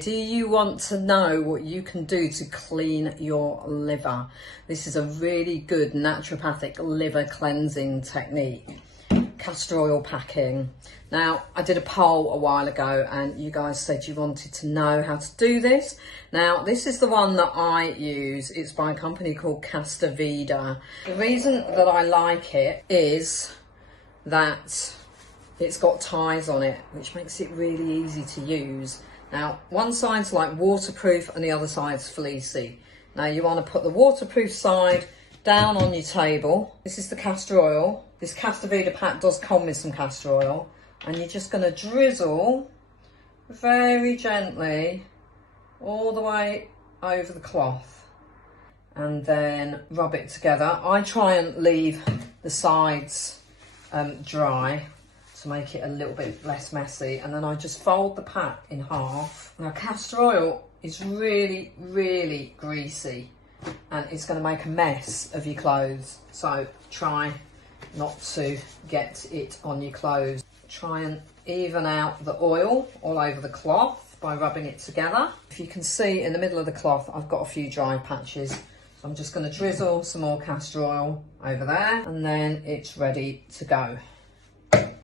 Do you want to know what you can do to clean your liver? This is a really good naturopathic liver cleansing technique. Castor oil packing. Now, I did a poll a while ago and you guys said you wanted to know how to do this. Now, this is the one that I use. It's by a company called Castor. The reason that I like it is that it's got ties on it, which makes it really easy to use. Now, one side's like waterproof and the other side's fleecy. Now, you want to put the waterproof side down on your table. This is the castor oil. This Castor pack does come with some castor oil. And you're just going to drizzle very gently all the way over the cloth. And then rub it together. I try and leave the sides dry to make it a little bit less messy, and then I just fold the pack in half. Now, castor oil is really, really greasy and it's going to make a mess of your clothes, so try not to get it on your clothes. Try and even out the oil all over the cloth by rubbing it together. If you can see in the middle of the cloth, I've got a few dry patches, so I'm just going to drizzle some more castor oil over there and then it's ready to go.